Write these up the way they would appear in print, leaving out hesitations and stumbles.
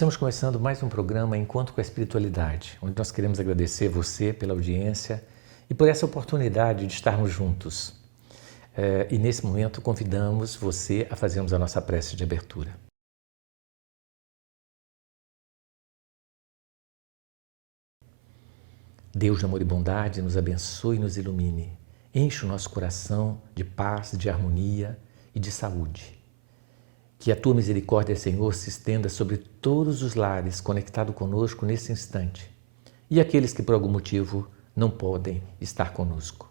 Estamos começando mais um programa Encontro com a Espiritualidade, onde nós queremos agradecer você pela audiência e por essa oportunidade de estarmos juntos. E nesse momento convidamos você a fazermos a nossa prece de abertura. Deus de amor e bondade nos abençoe e nos ilumine. Enche o nosso coração de paz, de harmonia e de saúde. Que a tua misericórdia, Senhor, se estenda sobre todos os lares conectados conosco nesse instante e aqueles que por algum motivo não podem estar conosco.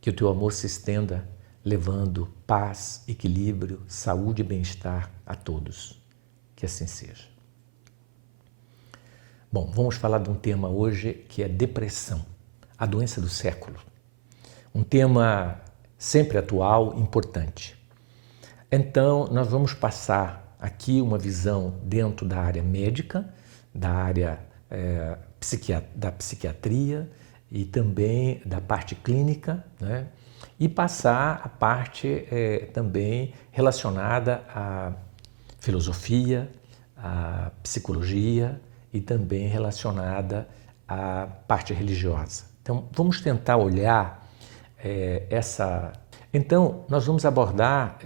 Que o teu amor se estenda levando paz, equilíbrio, saúde e bem-estar a todos. Que assim seja. Bom, vamos falar de um tema hoje que é depressão, a doença do século. Um tema sempre atual, importante. Então, nós vamos passar aqui uma visão dentro da área médica, da área da psiquiatria e também da parte clínica, né? E passar a parte também relacionada à filosofia, à psicologia e também relacionada à parte religiosa. Então, vamos tentar olhar essa... Então, nós vamos abordar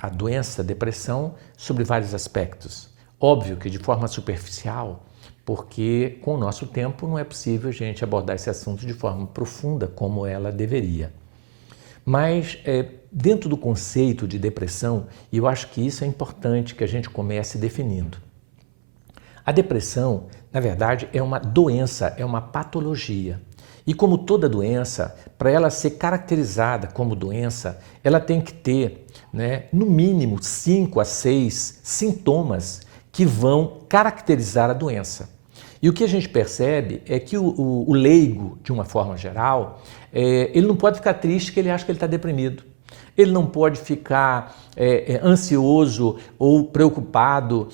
a doença, a depressão, sobre vários aspectos. Óbvio que de forma superficial, porque com o nosso tempo não é possível a gente abordar esse assunto de forma profunda como ela deveria. Mas dentro do conceito de depressão, e eu acho que isso é importante que a gente comece definindo. A depressão, na verdade, é uma doença, é uma patologia. E como toda doença, para ela ser caracterizada como doença, ela tem que ter, no mínimo 5 a 6 sintomas que vão caracterizar a doença. E o que a gente percebe é que o leigo, de uma forma geral, ele não pode ficar triste que ele acha que ele está deprimido. Ele não pode ficar ansioso ou preocupado,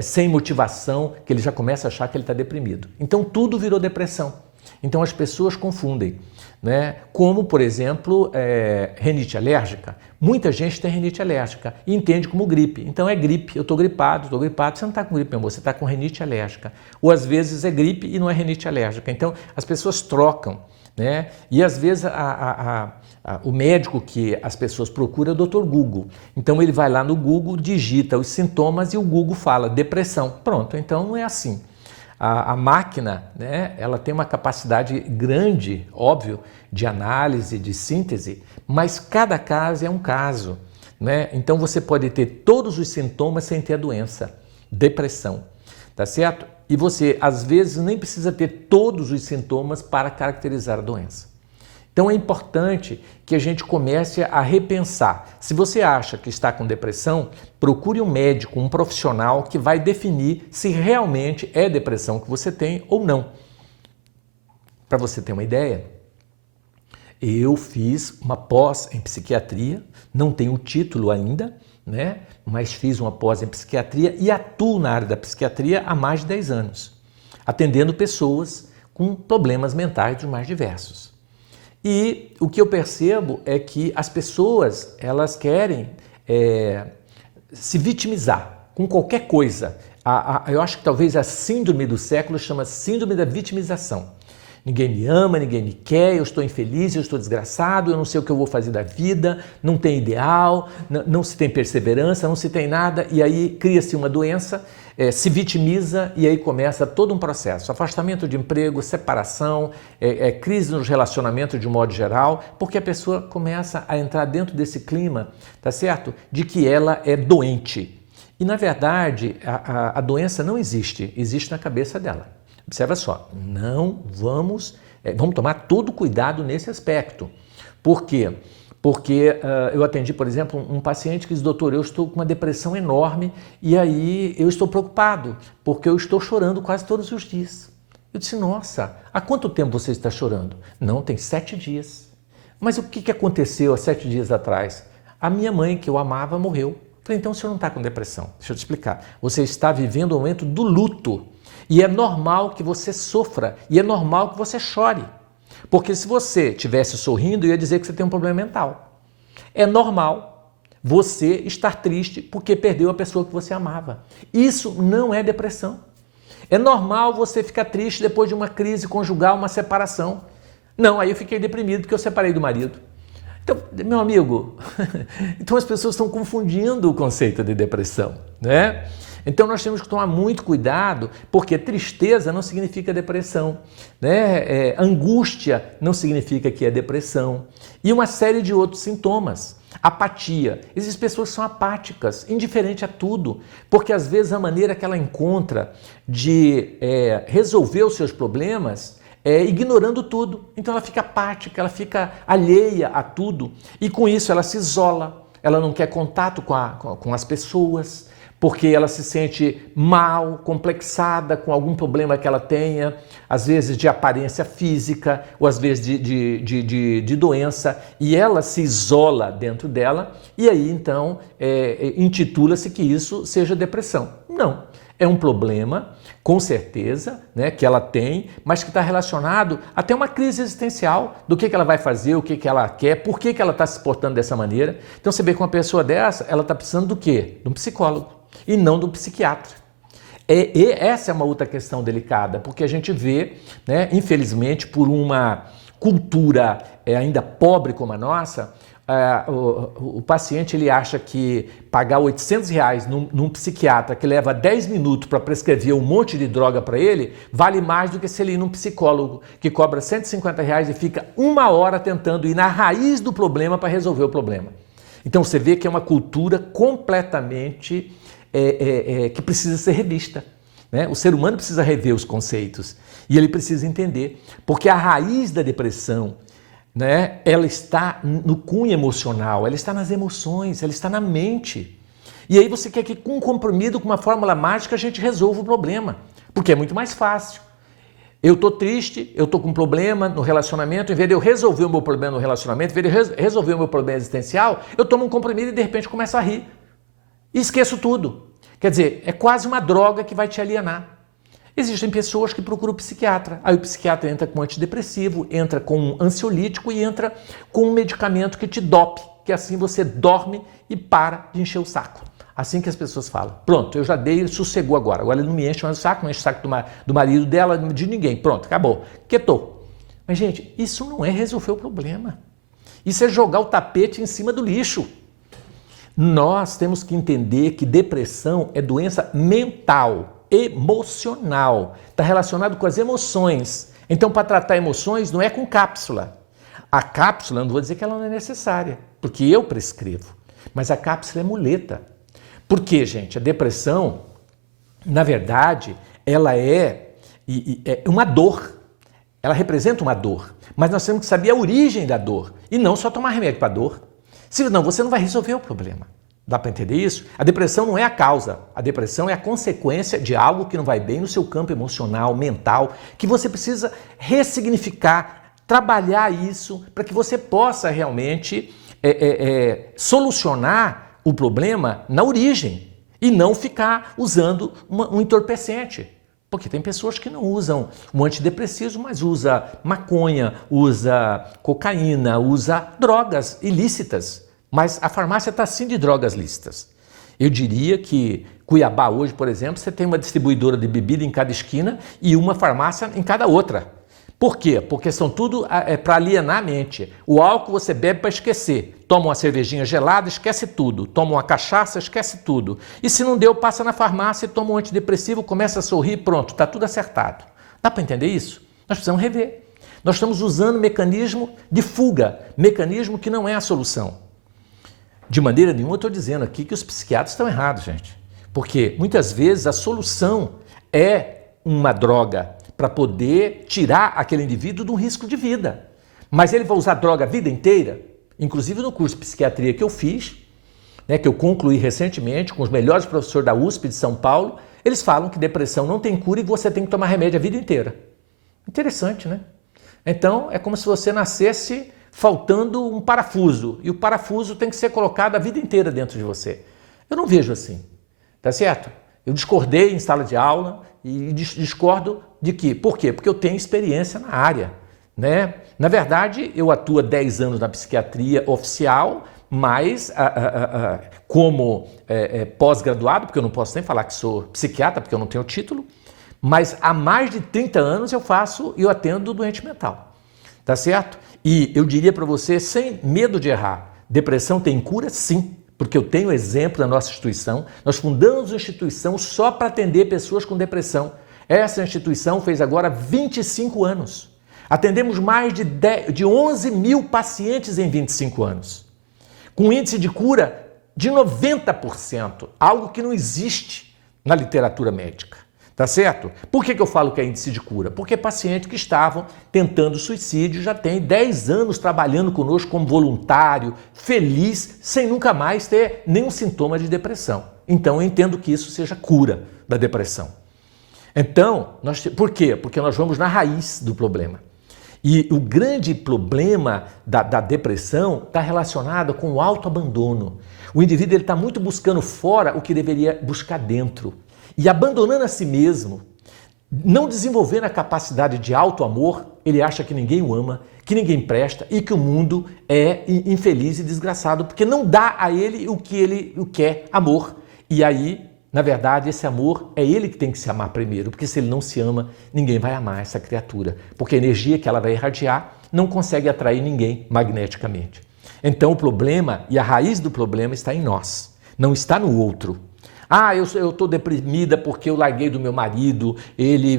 sem motivação, que ele já começa a achar que ele está deprimido. Então tudo virou depressão. Então as pessoas confundem, como, por exemplo, rinite alérgica. Muita gente tem rinite alérgica e entende como gripe. Então é gripe, eu estou gripado, você não está com gripe, meu amor, você está com rinite alérgica. Ou às vezes é gripe e não é rinite alérgica. Então as pessoas trocam, e às vezes o médico que as pessoas procuram é o Dr. Google. Então ele vai lá no Google, digita os sintomas e o Google fala depressão. Pronto, então não é assim. A máquina, ela tem uma capacidade grande, óbvio, de análise, de síntese, mas cada caso é um caso. Então você pode ter todos os sintomas sem ter a doença, depressão, tá certo? E você, às vezes, nem precisa ter todos os sintomas para caracterizar a doença. Então é importante que a gente comece a repensar. Se você acha que está com depressão, procure um médico, um profissional que vai definir se realmente é depressão que você tem ou não. Para você ter uma ideia, eu fiz uma pós em psiquiatria, não tenho o título ainda, mas fiz uma pós em psiquiatria e atuo na área da psiquiatria há mais de 10 anos, atendendo pessoas com problemas mentais dos mais diversos. E o que eu percebo é que as pessoas, elas querem se vitimizar com qualquer coisa. Eu acho que talvez a síndrome do século chama síndrome da vitimização. Ninguém me ama, ninguém me quer, eu estou infeliz, eu estou desgraçado, eu não sei o que eu vou fazer da vida, não tem ideal, não se tem perseverança, não se tem nada, e aí cria-se uma doença, se vitimiza e aí começa todo um processo. Afastamento de emprego, separação, crise nos relacionamentos de um modo geral, porque a pessoa começa a entrar dentro desse clima, tá certo? De que ela é doente. E na verdade a doença não existe, existe na cabeça dela. Observa só, vamos tomar todo cuidado nesse aspecto. Por quê? Porque eu atendi, por exemplo, um paciente que disse, doutor, eu estou com uma depressão enorme e aí eu estou preocupado, porque eu estou chorando quase todos os dias. Eu disse, nossa, há quanto tempo você está chorando? Não, tem 7 dias. Mas o que aconteceu há 7 dias atrás? A minha mãe, que eu amava, morreu. Falei, então o senhor não está com depressão. Deixa eu te explicar. Você está vivendo o momento do luto. E é normal que você sofra, e é normal que você chore. Porque se você estivesse sorrindo, eu ia dizer que você tem um problema mental. É normal. você estar triste porque perdeu a pessoa que você amava. Isso não é depressão. É normal você ficar triste depois de uma crise conjugal, uma separação. Não, aí eu fiquei deprimido porque eu separei do marido. Então, meu amigo, então as pessoas estão confundindo o conceito de depressão, né? Então nós temos que tomar muito cuidado, porque tristeza não significa depressão, né? Angústia não significa que é depressão. E uma série de outros sintomas. Apatia. Existem pessoas que são apáticas, indiferente a tudo, porque às vezes a maneira que ela encontra de resolver os seus problemas é ignorando tudo. Então ela fica apática, ela fica alheia a tudo e com isso ela se isola, ela não quer contato com as pessoas, porque ela se sente mal, complexada com algum problema que ela tenha, às vezes de aparência física ou às vezes de doença, e ela se isola dentro dela e aí então intitula-se que isso seja depressão. Não, é um problema, com certeza, né, que ela tem, mas que está relacionado até uma crise existencial do que ela vai fazer, o que ela quer, por que ela está se portando dessa maneira. Então você vê que uma pessoa dessa, ela está precisando do quê? De um psicólogo e não de um psiquiatra. E essa é uma outra questão delicada, porque a gente vê, né, infelizmente, por uma cultura ainda pobre como a nossa, o paciente ele acha que pagar R$800 num psiquiatra que leva 10 minutos para prescrever um monte de droga para ele, vale mais do que se ele ir num psicólogo que cobra R$150 e fica 1 hora tentando ir na raiz do problema para resolver o problema. Então você vê que é uma cultura completamente que precisa ser revista, né? O ser humano precisa rever os conceitos e ele precisa entender, porque a raiz da depressão, né, ela está no cunho emocional, ela está nas emoções, ela está na mente. E aí você quer que com um comprimido, com uma fórmula mágica, a gente resolva o problema, porque é muito mais fácil. Eu estou triste, eu estou com um problema no relacionamento, em vez de eu resolver o meu problema no relacionamento, em vez de resolver o meu problema existencial, eu tomo um comprimido e de repente começo a rir. E esqueço tudo. Quer dizer, é quase uma droga que vai te alienar. Existem pessoas que procuram o psiquiatra. Aí o psiquiatra entra com antidepressivo, entra com um ansiolítico e entra com um medicamento que te dope, que assim você dorme e para de encher o saco. Assim que as pessoas falam. Pronto, eu já dei, ele sossegou agora. Agora ele não me enche mais o saco, não enche o saco do marido dela, de ninguém. Pronto, acabou. Quietou. Mas, gente, isso não é resolver o problema. Isso é jogar o tapete em cima do lixo. Nós temos que entender que depressão é doença mental, emocional. Está relacionado com as emoções. Então, para tratar emoções, não é com cápsula. A cápsula, não vou dizer que ela não é necessária, porque eu prescrevo. Mas a cápsula é muleta. Por quê, gente? A depressão, na verdade, ela é uma dor. Ela representa uma dor. Mas nós temos que saber a origem da dor e não só tomar remédio para a dor. Senão, você não vai resolver o problema. Dá para entender isso? A depressão não é a causa. A depressão é a consequência de algo que não vai bem no seu campo emocional, mental, que você precisa ressignificar, trabalhar isso para que você possa realmente solucionar o problema na origem e não ficar usando um entorpecente. Porque tem pessoas que não usam um antidepressivo, mas usa maconha, usa cocaína, usa drogas ilícitas. Mas a farmácia está sim de drogas lícitas. Eu diria que Cuiabá hoje, por exemplo, você tem uma distribuidora de bebida em cada esquina e uma farmácia em cada outra. Por quê? Porque são tudo para alienar a mente. O álcool você bebe para esquecer. Toma uma cervejinha gelada, esquece tudo. Toma uma cachaça, esquece tudo. E se não deu, passa na farmácia, toma um antidepressivo, começa a sorrir, pronto, está tudo acertado. Dá para entender isso? Nós precisamos rever. Nós estamos usando mecanismo de fuga, mecanismo que não é a solução. De maneira nenhuma eu estou dizendo aqui que os psiquiatras estão errados, gente. Porque muitas vezes a solução é uma droga para poder tirar aquele indivíduo de um risco de vida. Mas ele vai usar droga a vida inteira? Inclusive no curso de psiquiatria que eu fiz, né, que eu concluí recentemente com os melhores professores da USP de São Paulo, eles falam que depressão não tem cura e você tem que tomar remédio a vida inteira. Interessante, né? Então é como se você nascesse faltando um parafuso e o parafuso tem que ser colocado a vida inteira dentro de você. Eu não vejo assim, tá certo? Eu discordei em sala de aula e discordo de que? Por quê? Porque eu tenho experiência na área, né? Na verdade, eu atuo há 10 anos na psiquiatria oficial, mas como pós-graduado, porque eu não posso nem falar que sou psiquiatra, porque eu não tenho título, mas há mais de 30 anos eu atendo doente mental, tá certo? E eu diria para você, sem medo de errar, depressão tem cura? Sim, porque eu tenho exemplo da nossa instituição. Nós fundamos uma instituição só para atender pessoas com depressão. Essa instituição fez agora 25 anos. Atendemos mais de 11 mil pacientes em 25 anos, com índice de cura de 90%, algo que não existe na literatura médica. Tá certo? Por que eu falo que é índice de cura? Porque pacientes que estavam tentando suicídio já têm 10 anos trabalhando conosco como voluntário, feliz, sem nunca mais ter nenhum sintoma de depressão. Então eu entendo que isso seja cura da depressão. Então, por quê? Porque nós vamos na raiz do problema. E o grande problema da depressão está relacionado com o autoabandono. O indivíduo está muito buscando fora o que deveria buscar dentro. E abandonando a si mesmo, não desenvolvendo a capacidade de auto-amor, ele acha que ninguém o ama, que ninguém presta e que o mundo é infeliz e desgraçado, porque não dá a ele o que ele quer, amor. E aí, na verdade, esse amor é ele que tem que se amar primeiro, porque se ele não se ama, ninguém vai amar essa criatura, porque a energia que ela vai irradiar não consegue atrair ninguém magneticamente. Então o problema e a raiz do problema está em nós, não está no outro. Ah, eu estou deprimida porque eu larguei do meu marido, ele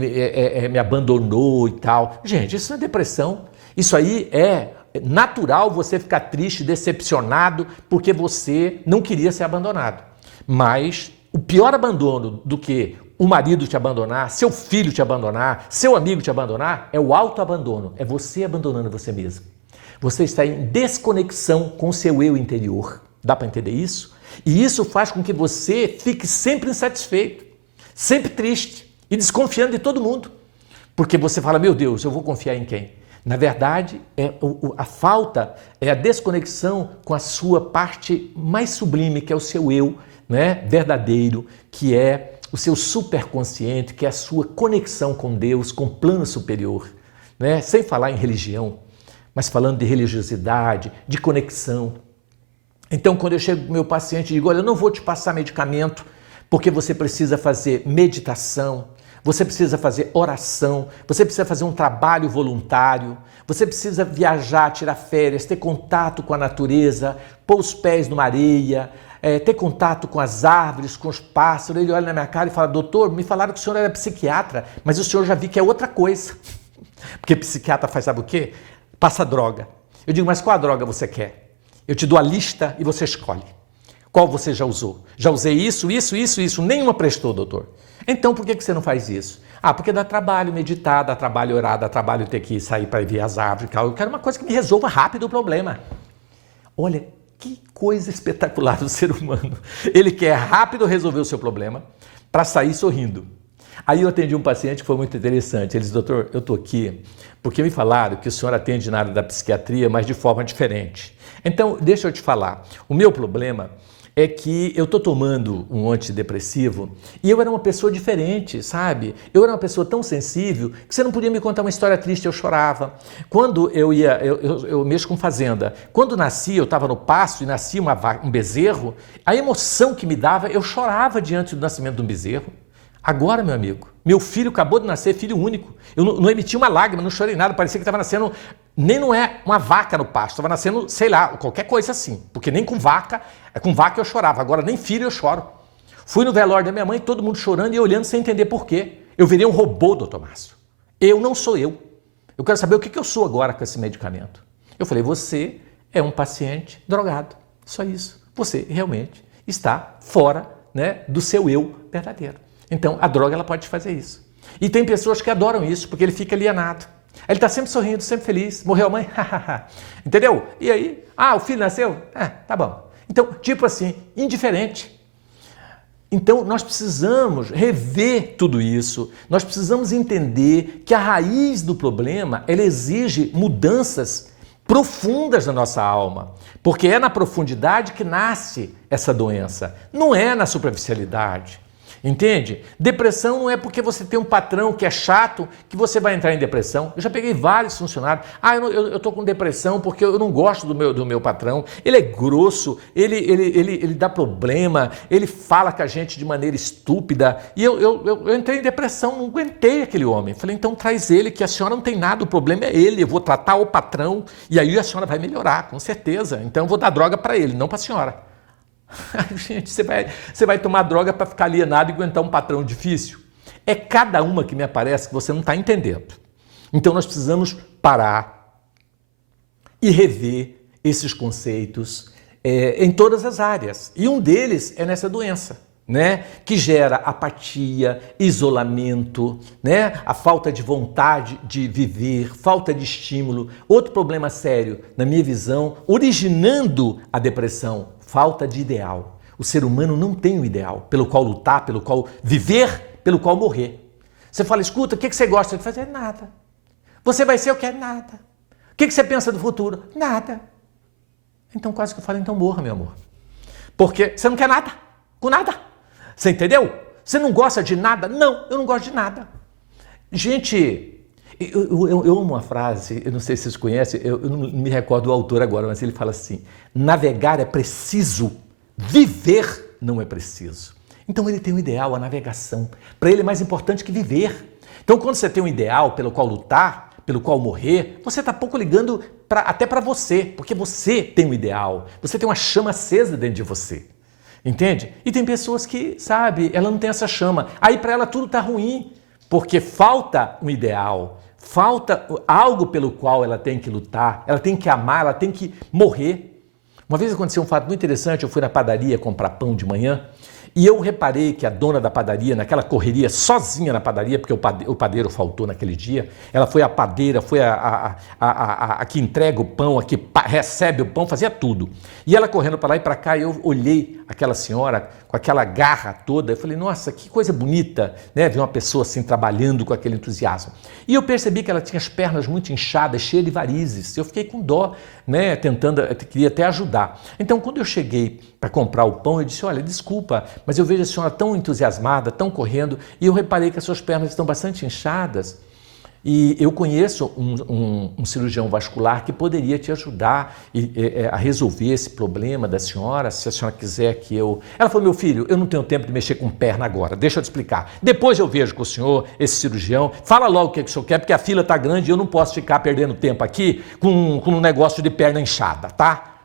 me abandonou e tal. Gente, isso não é depressão. Isso aí é natural você ficar triste, decepcionado, porque você não queria ser abandonado. Mas o pior abandono do que o marido te abandonar, seu filho te abandonar, seu amigo te abandonar, é o autoabandono. É você abandonando você mesmo. Você está em desconexão com o seu eu interior. Dá para entender isso? E isso faz com que você fique sempre insatisfeito, sempre triste e desconfiando de todo mundo. Porque você fala, meu Deus, eu vou confiar em quem? Na verdade, a falta é a desconexão com a sua parte mais sublime, que é o seu eu, né, verdadeiro, que é o seu superconsciente, que é a sua conexão com Deus, com o plano superior. Né? Sem falar em religião, mas falando de religiosidade, de conexão. Então, quando eu chego para o meu paciente e digo, olha, eu não vou te passar medicamento porque você precisa fazer meditação, você precisa fazer oração, você precisa fazer um trabalho voluntário, você precisa viajar, tirar férias, ter contato com a natureza, pôr os pés numa areia, ter contato com as árvores, com os pássaros. Ele olha na minha cara e fala, doutor, me falaram que o senhor era psiquiatra, mas o senhor já vi que é outra coisa. Porque psiquiatra faz sabe o quê? Passa droga. Eu digo, mas qual a droga você quer? Eu te dou a lista e você escolhe. Qual você já usou? Já usei isso, nenhuma prestou, doutor. Então por que você não faz isso? Ah, porque dá trabalho meditar, dá trabalho orar, dá trabalho ter que sair para ver as árvores. Eu quero uma coisa que me resolva rápido o problema. Olha, que coisa espetacular do ser humano. Ele quer rápido resolver o seu problema para sair sorrindo. Aí eu atendi um paciente que foi muito interessante. Ele disse, doutor, eu estou aqui porque me falaram que o senhor atende na área da psiquiatria, mas de forma diferente. Então, deixa eu te falar. O meu problema é que eu estou tomando um antidepressivo e eu era uma pessoa diferente, sabe? Eu era uma pessoa tão sensível que você não podia me contar uma história triste, eu chorava. Quando eu mexo com fazenda. Quando nasci, eu estava no pasto e nascia um bezerro, a emoção que me dava, eu chorava diante do nascimento de um bezerro. Agora, meu amigo, meu filho acabou de nascer, filho único. Eu não emiti uma lágrima, não chorei nada, parecia que estava nascendo, nem não é uma vaca no pasto, estava nascendo, sei lá, qualquer coisa assim. Porque nem com vaca eu chorava, agora nem filho eu choro. Fui no velório da minha mãe, todo mundo chorando e olhando sem entender por quê. Eu virei um robô, doutor Márcio. Eu não sou eu. Eu quero saber o que eu sou agora com esse medicamento. Eu falei, você é um paciente drogado, só isso. Você realmente está fora, né, do seu eu verdadeiro. Então, a droga ela pode te fazer isso. E tem pessoas que adoram isso, porque ele fica alienado. Ele está sempre sorrindo, sempre feliz. Morreu a mãe? Entendeu? E aí? Ah, o filho nasceu? Tá bom. Então, tipo assim, indiferente. Então, nós precisamos rever tudo isso. Nós precisamos entender que a raiz do problema, ela exige mudanças profundas na nossa alma. Porque é na profundidade que nasce essa doença. Não é na superficialidade. Entende? Depressão não é porque você tem um patrão que é chato que você vai entrar em depressão. Eu já peguei vários funcionários. Eu tô com depressão porque eu não gosto do meu patrão. Ele é grosso, ele dá problema, ele fala com a gente de maneira estúpida. E eu entrei em depressão, não aguentei aquele homem. Falei, então traz ele, que a senhora não tem nada, o problema é ele. Eu vou tratar o patrão e aí a senhora vai melhorar, com certeza. Então eu vou dar droga para ele, não para a senhora. Gente, você vai tomar droga para ficar alienado e aguentar um patrão difícil? É cada uma que me aparece que você não está entendendo. Então nós precisamos parar e rever esses conceitos em todas as áreas. E um deles é nessa doença, né? Que gera apatia, isolamento, né? A falta de vontade de viver, falta de estímulo. Outro problema sério, na minha visão, originando a depressão: falta de ideal. O ser humano não tem um ideal pelo qual lutar, pelo qual viver, pelo qual morrer. Você fala, escuta, o que você gosta de fazer? Nada. Você vai ser o que? Nada. O que você pensa do futuro? Nada. Então quase que eu falo, então morra, meu amor. Porque você não quer nada, com nada. Você entendeu? Você não gosta de nada? Não, eu não gosto de nada. Gente, eu amo uma frase, eu não sei se vocês conhecem, eu não me recordo do autor agora, mas ele fala assim: navegar é preciso, viver não é preciso. Então ele tem um ideal, a navegação. Para ele é mais importante que viver. Então quando você tem um ideal pelo qual lutar, pelo qual morrer, você está pouco ligando até para você, porque você tem um ideal, você tem uma chama acesa dentro de você. Entende? E tem pessoas que, sabe, ela não tem essa chama. Aí para ela tudo está ruim, porque falta um ideal, falta algo pelo qual ela tem que lutar, ela tem que amar, ela tem que morrer. Uma vez aconteceu um fato muito interessante, eu fui na padaria comprar pão de manhã e eu reparei que a dona da padaria, naquela correria sozinha na padaria, porque o padeiro faltou naquele dia, ela foi a padeira, foi a que entrega o pão, a que recebe o pão, fazia tudo. E ela correndo para lá e para cá, eu olhei aquela senhora com aquela garra toda, eu falei, nossa, que coisa bonita, né? Ver uma pessoa assim trabalhando com aquele entusiasmo. E eu percebi que ela tinha as pernas muito inchadas, cheias de varizes. Eu fiquei com dó, né? Queria até ajudar. Então, quando eu cheguei para comprar o pão, eu disse, olha, desculpa, mas eu vejo a senhora tão entusiasmada, tão correndo, e eu reparei que as suas pernas estão bastante inchadas. E eu conheço um cirurgião vascular que poderia te ajudar a resolver esse problema da senhora, se a senhora quiser que eu... Ela falou, meu filho, eu não tenho tempo de mexer com perna agora, deixa eu te explicar. Depois eu vejo com o senhor, esse cirurgião, fala logo o que o senhor quer, porque a fila está grande e eu não posso ficar perdendo tempo aqui com um negócio de perna inchada, tá?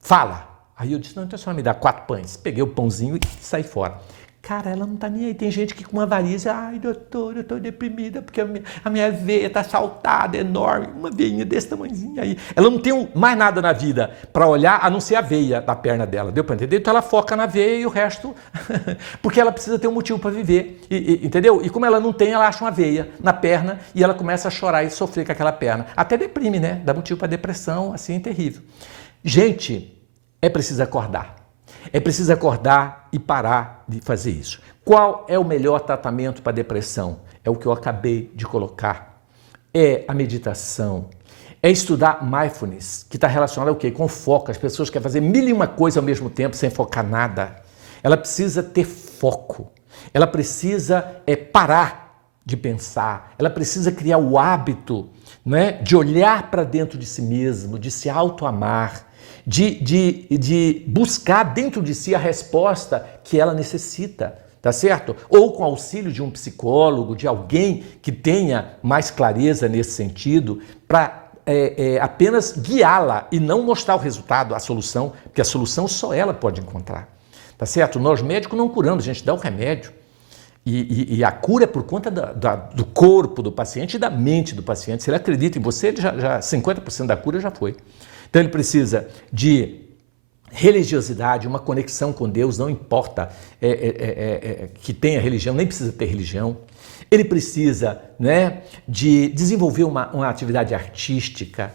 Fala. Aí eu disse, não, então a senhora me dá 4 pães. Peguei o pãozinho e saí fora. Cara, ela não tá nem aí. Tem gente que com uma varize, ai, doutor, eu tô deprimida porque a minha veia tá saltada, enorme, uma veinha desse tamanhozinho aí. Ela não tem mais nada na vida para olhar a não ser a veia da perna dela, deu para entender? Então ela foca na veia e o resto, porque ela precisa ter um motivo para viver, entendeu? E como ela não tem, ela acha uma veia na perna e ela começa a chorar e sofrer com aquela perna. Até deprime, né? Dá motivo para depressão, assim, terrível. Gente, é preciso acordar. É preciso acordar e parar de fazer isso. Qual é o melhor tratamento para a depressão? É o que eu acabei de colocar. É a meditação. É estudar mindfulness, que está relacionado ao quê? Com foco. As pessoas querem fazer 1001 coisa ao mesmo tempo sem focar nada. Ela precisa ter foco. Ela precisa parar de pensar. Ela precisa criar o hábito, né, de olhar para dentro de si mesmo, de se auto-amar, de buscar dentro de si a resposta que ela necessita, tá certo? Ou com auxílio de um psicólogo, de alguém que tenha mais clareza nesse sentido, para apenas guiá-la e não mostrar o resultado, a solução, porque a solução só ela pode encontrar, tá certo? Nós médicos não curamos, a gente dá o remédio. E a cura é por conta do corpo do paciente e da mente do paciente. Se ele acredita em você, ele já 50% da cura já foi. Então ele precisa de religiosidade, uma conexão com Deus, não importa que tenha religião, nem precisa ter religião. Ele precisa, né, de desenvolver uma atividade artística,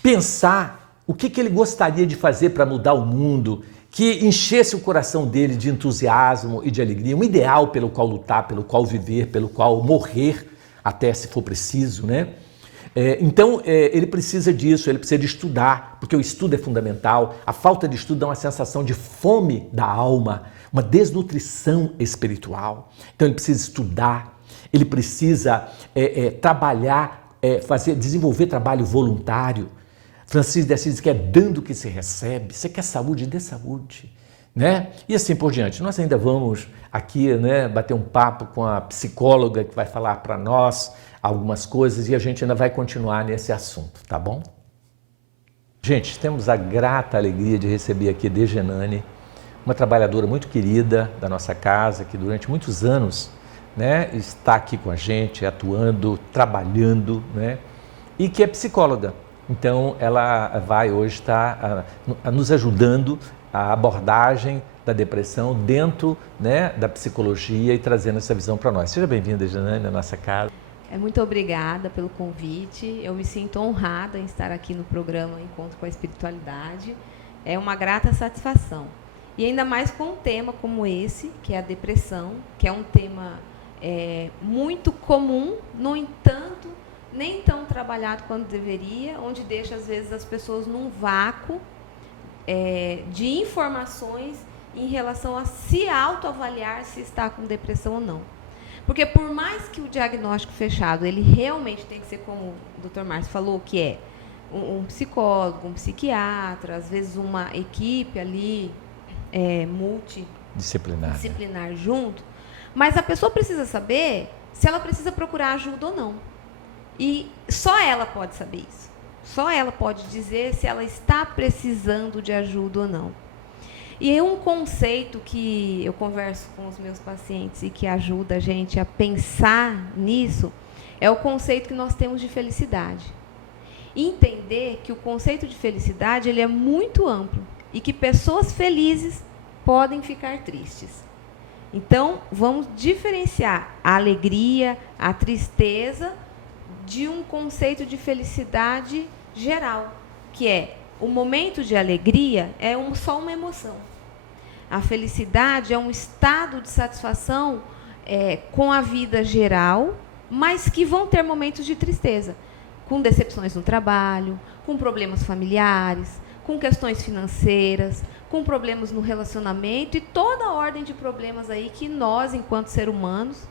pensar o que ele gostaria de fazer para mudar o mundo, que enchesse o coração dele de entusiasmo e de alegria, um ideal pelo qual lutar, pelo qual viver, pelo qual morrer, até se for preciso, né? Então, ele precisa disso, ele precisa de estudar, porque o estudo é fundamental. A falta de estudo dá uma sensação de fome da alma, uma desnutrição espiritual. Então, ele precisa estudar, ele precisa trabalhar, desenvolver trabalho voluntário. Francisco de Assis diz que é dando que se recebe. Você quer saúde? Dê saúde. Né? E assim por diante. Nós ainda vamos aqui, né, bater um papo com a psicóloga que vai falar para nós algumas coisas e a gente ainda vai continuar nesse assunto, tá bom? Gente, temos a grata alegria de receber aqui Dejanane, uma trabalhadora muito querida da nossa casa, que durante muitos anos, né, está aqui com a gente, atuando, trabalhando, né, e que é psicóloga. Então, ela vai hoje estar nos ajudando a abordagem da depressão dentro, né, da psicologia e trazendo essa visão para nós. Seja bem-vinda, Janane, na nossa casa. Muito obrigada pelo convite. Eu me sinto honrada em estar aqui no programa Encontro com a Espiritualidade. É uma grata satisfação. E ainda mais com um tema como esse, que é a depressão, que é um tema muito comum, no entanto, nem tão trabalhado quanto deveria, onde deixa, às vezes, as pessoas num vácuo de informações em relação a se autoavaliar se está com depressão ou não. Porque por mais que o diagnóstico fechado, ele realmente tem que ser, como o Dr. Márcio falou, que é um psicólogo, um psiquiatra, às vezes uma equipe ali multidisciplinar junto, mas a pessoa precisa saber se ela precisa procurar ajuda ou não. E só ela pode saber isso. Só ela pode dizer se ela está precisando de ajuda ou não. E é um conceito que eu converso com os meus pacientes e que ajuda a gente a pensar nisso, é o conceito que nós temos de felicidade. Entender que o conceito de felicidade ele é muito amplo e que pessoas felizes podem ficar tristes. Então, vamos diferenciar a alegria, a tristeza, de um conceito de felicidade geral, que é o momento de alegria é só uma emoção. A felicidade é um estado de satisfação com a vida geral, mas que vão ter momentos de tristeza, com decepções no trabalho, com problemas familiares, com questões financeiras, com problemas no relacionamento e toda a ordem de problemas aí que nós, enquanto seres humanos,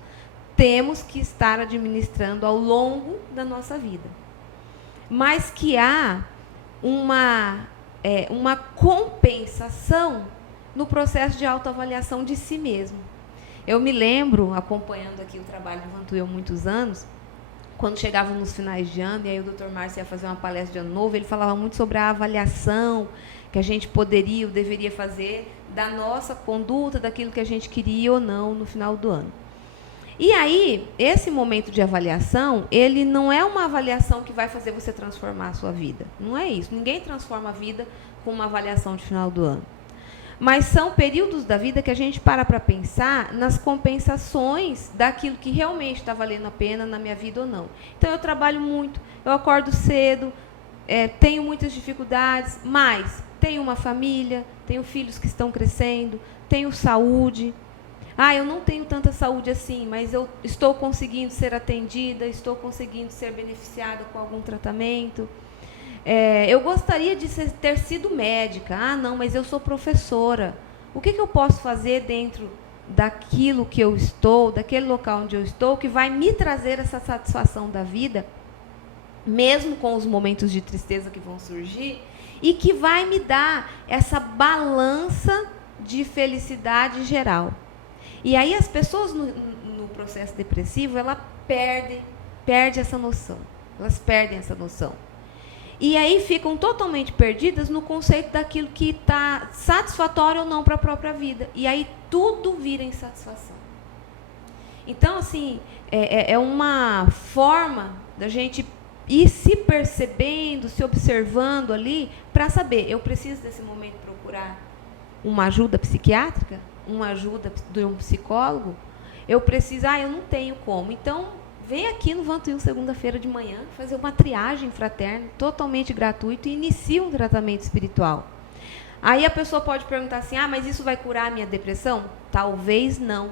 temos que estar administrando ao longo da nossa vida. Mas que há uma compensação no processo de autoavaliação de si mesmo. Eu me lembro, acompanhando aqui o trabalho do Vantuil há muitos anos, quando chegávamos nos finais de ano, e aí o Dr. Márcio ia fazer uma palestra de ano novo, ele falava muito sobre a avaliação que a gente poderia ou deveria fazer da nossa conduta, daquilo que a gente queria ou não no final do ano. E aí, esse momento de avaliação, ele não é uma avaliação que vai fazer você transformar a sua vida. Não é isso. Ninguém transforma a vida com uma avaliação de final do ano. Mas são períodos da vida que a gente para pensar nas compensações daquilo que realmente está valendo a pena na minha vida ou não. Então, eu trabalho muito, eu acordo cedo, tenho muitas dificuldades, mas tenho uma família, tenho filhos que estão crescendo, tenho saúde. Eu não tenho tanta saúde assim, mas eu estou conseguindo ser atendida, estou conseguindo ser beneficiada com algum tratamento. Eu gostaria de ter sido médica. Não, mas eu sou professora. O que eu posso fazer dentro daquilo que eu estou, daquele local onde eu estou, que vai me trazer essa satisfação da vida, mesmo com os momentos de tristeza que vão surgir, e que vai me dar essa balança de felicidade geral. E aí as pessoas no processo depressivo, elas perdem essa noção. Elas perdem essa noção. E aí ficam totalmente perdidas no conceito daquilo que está satisfatório ou não para a própria vida. E aí tudo vira insatisfação. Então, assim, é uma forma da gente ir se percebendo, se observando ali, para saber, eu preciso desse momento procurar uma ajuda psiquiátrica? Uma ajuda de um psicólogo? Eu preciso, eu não tenho como. Então, vem aqui no Vantuil segunda-feira de manhã, fazer uma triagem fraterna, totalmente gratuito, e inicia um tratamento espiritual. Aí a pessoa pode perguntar assim, mas isso vai curar a minha depressão? Talvez não.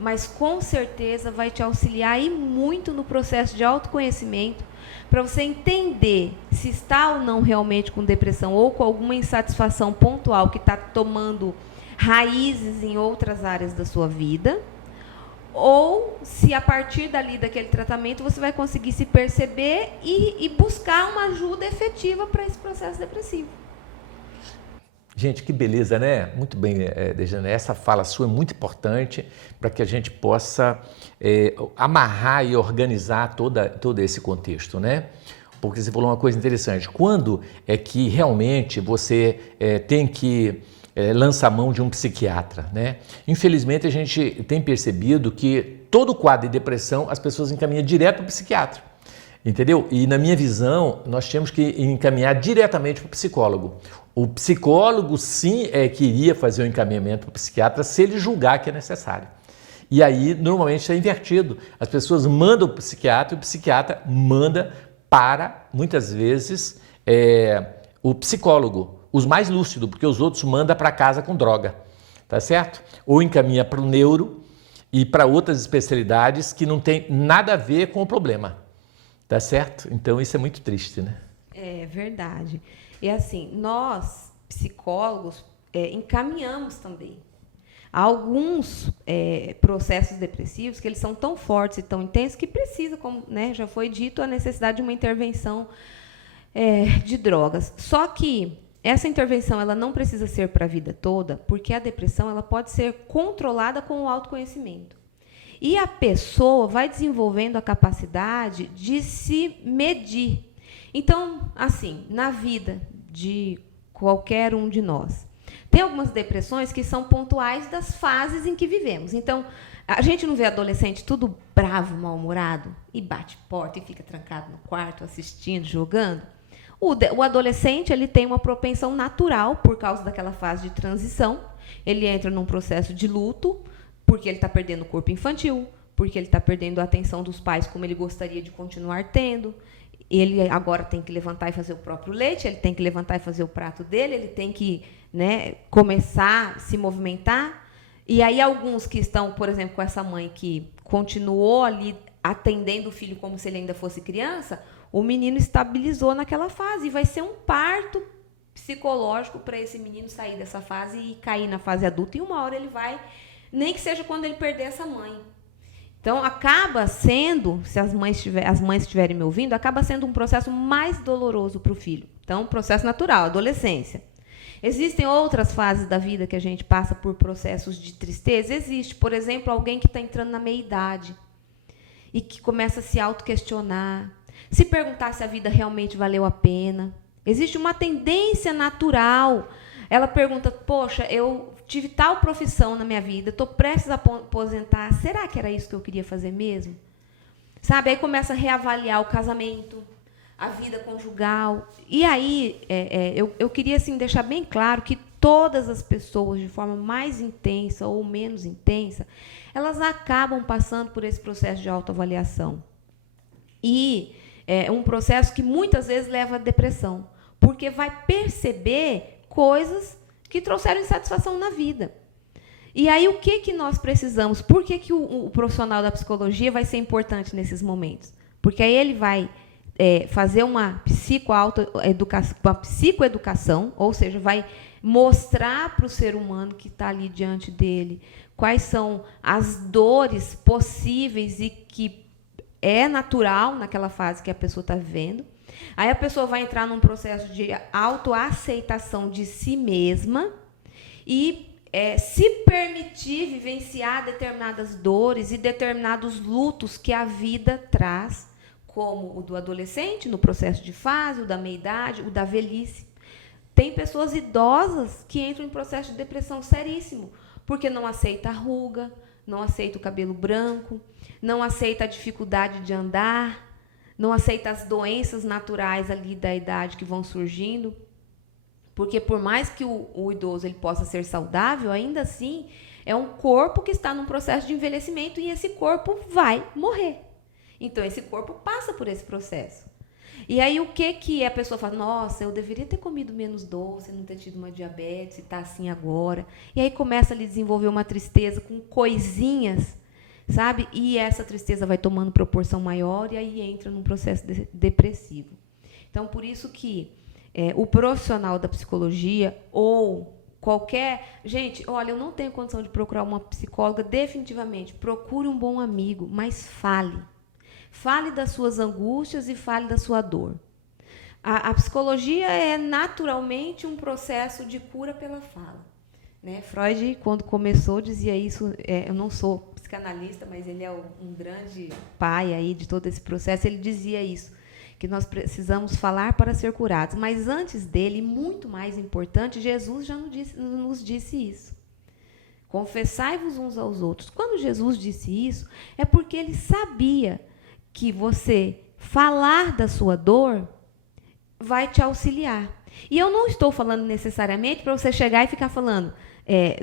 mas com certeza vai te auxiliar e muito no processo de autoconhecimento, para você entender se está ou não realmente com depressão ou com alguma insatisfação pontual que está tomando raízes em outras áreas da sua vida, ou se a partir dali daquele tratamento você vai conseguir se perceber e buscar uma ajuda efetiva para esse processo depressivo. Gente, que beleza, né? Muito bem, Dejane. Essa fala sua é muito importante para que a gente possa amarrar e organizar todo esse contexto, né? Porque você falou uma coisa interessante. Quando é que realmente você tem que lançar mão de um psiquiatra, né? Infelizmente, a gente tem percebido que todo quadro de depressão as pessoas encaminham direto para o psiquiatra. Entendeu? E na minha visão, nós temos que encaminhar diretamente para o psicólogo. O psicólogo, sim, que iria fazer o encaminhamento para o psiquiatra se ele julgar que é necessário. E aí, normalmente, é invertido. As pessoas mandam para o psiquiatra e o psiquiatra manda para, muitas vezes, o psicólogo, os mais lúcidos, porque os outros mandam para casa com droga, tá certo? Ou encaminha para o neuro e para outras especialidades que não tem nada a ver com o problema. Tá certo? Então isso é muito triste, né? É verdade. E assim, nós, psicólogos, encaminhamos também. Há alguns processos depressivos que eles são tão fortes e tão intensos que precisa, como, né, já foi dito, a necessidade de uma intervenção de drogas. Só que essa intervenção ela não precisa ser para a vida toda, porque a depressão ela pode ser controlada com o autoconhecimento. E a pessoa vai desenvolvendo a capacidade de se medir. Então, assim, na vida de qualquer um de nós, tem algumas depressões que são pontuais das fases em que vivemos. Então, a gente não vê adolescente tudo bravo, mal-humorado, e bate porta e fica trancado no quarto, assistindo, jogando. O adolescente ele tem uma propensão natural, por causa daquela fase de transição, ele entra num processo de luto, porque ele está perdendo o corpo infantil, porque ele está perdendo a atenção dos pais como ele gostaria de continuar tendo. Ele agora tem que levantar e fazer o próprio leite, ele tem que levantar e fazer o prato dele, ele tem que, né, começar a se movimentar. E aí alguns que estão, por exemplo, com essa mãe que continuou ali atendendo o filho como se ele ainda fosse criança, o menino estabilizou naquela fase e vai ser um parto psicológico para esse menino sair dessa fase e cair na fase adulta. E uma hora ele vai... Nem que seja quando ele perder essa mãe. Então, acaba sendo, se as mães estiverem me ouvindo, acaba sendo um processo mais doloroso para o filho. Então, processo natural, adolescência. Existem outras fases da vida que a gente passa por processos de tristeza? Existe, por exemplo, alguém que está entrando na meia-idade e que começa a se autoquestionar, se perguntar se a vida realmente valeu a pena. Existe uma tendência natural. Ela pergunta, poxa, eu tive tal profissão na minha vida, estou prestes a aposentar, será que era isso que eu queria fazer mesmo? Sabe? Aí começa a reavaliar o casamento, a vida conjugal. E aí, eu queria assim, deixar bem claro que todas as pessoas, de forma mais intensa ou menos intensa, elas acabam passando por esse processo de autoavaliação. E é um processo que muitas vezes leva à depressão, porque vai perceber coisas que trouxeram insatisfação na vida. E aí, o que nós precisamos? Por que o profissional da psicologia vai ser importante nesses momentos? Porque aí ele vai fazer uma psicoeducação, ou seja, vai mostrar para o ser humano que está ali diante dele quais são as dores possíveis e que é natural naquela fase que a pessoa está vivendo. Aí a pessoa vai entrar num processo de autoaceitação de si mesma e se permitir vivenciar determinadas dores e determinados lutos que a vida traz, como o do adolescente, no processo de fase, o da meia-idade, o da velhice. Tem pessoas idosas que entram em processo de depressão seríssimo, porque não aceita a ruga, não aceita o cabelo branco, não aceita a dificuldade de andar, não aceita as doenças naturais ali da idade que vão surgindo, porque por mais que o idoso ele possa ser saudável, ainda assim é um corpo que está num processo de envelhecimento e esse corpo vai morrer. Então, esse corpo passa por esse processo. E aí, o que a pessoa fala? Nossa, eu deveria ter comido menos doce, não ter tido uma diabetes, e está assim agora. E aí começa a lhe desenvolver uma tristeza com coisinhas sabe? E essa tristeza vai tomando proporção maior e aí entra num processo depressivo. Então, por isso que o profissional da psicologia ou qualquer... Gente, olha, eu não tenho condição de procurar uma psicóloga, definitivamente. Procure um bom amigo, mas fale. Fale das suas angústias e fale da sua dor. A psicologia é naturalmente um processo de cura pela fala. Né? Freud, quando começou, dizia isso. Eu não sou psicanalista, mas ele é um grande pai aí de todo esse processo. Ele dizia isso, que nós precisamos falar para ser curados. Mas antes dele, muito mais importante, Jesus já nos disse isso. Confessai-vos uns aos outros. Quando Jesus disse isso, é porque ele sabia que você falar da sua dor vai te auxiliar. E eu não estou falando necessariamente para você chegar e ficar falando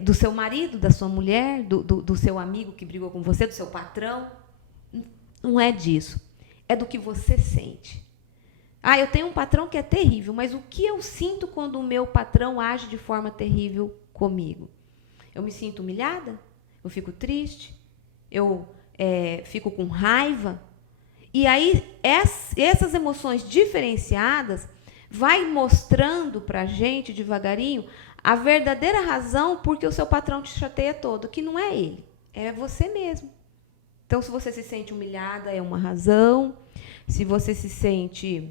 do seu marido, da sua mulher, do seu amigo que brigou com você, do seu patrão. Não é disso. É do que você sente. Eu tenho um patrão que é terrível, mas o que eu sinto quando o meu patrão age de forma terrível comigo? Eu me sinto humilhada? Eu fico triste? Eu fico com raiva? E aí, essas emoções diferenciadas vai mostrando para a gente, devagarinho, a verdadeira razão por que o seu patrão te chateia todo, que não é ele, é você mesmo. Então, se você se sente humilhada, é uma razão. Se você se sente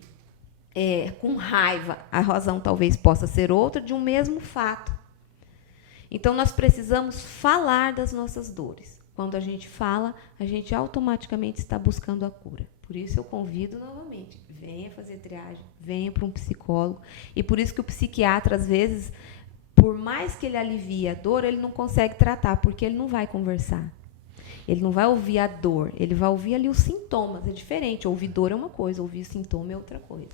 com raiva, a razão talvez possa ser outra, de um mesmo fato. Então, nós precisamos falar das nossas dores. Quando a gente fala, a gente automaticamente está buscando a cura. Por isso eu convido novamente, venha fazer triagem, venha para um psicólogo. E por isso que o psiquiatra, às vezes, por mais que ele alivie a dor, ele não consegue tratar, porque ele não vai conversar. Ele não vai ouvir a dor, ele vai ouvir ali os sintomas. É diferente, ouvir dor é uma coisa, ouvir sintoma é outra coisa.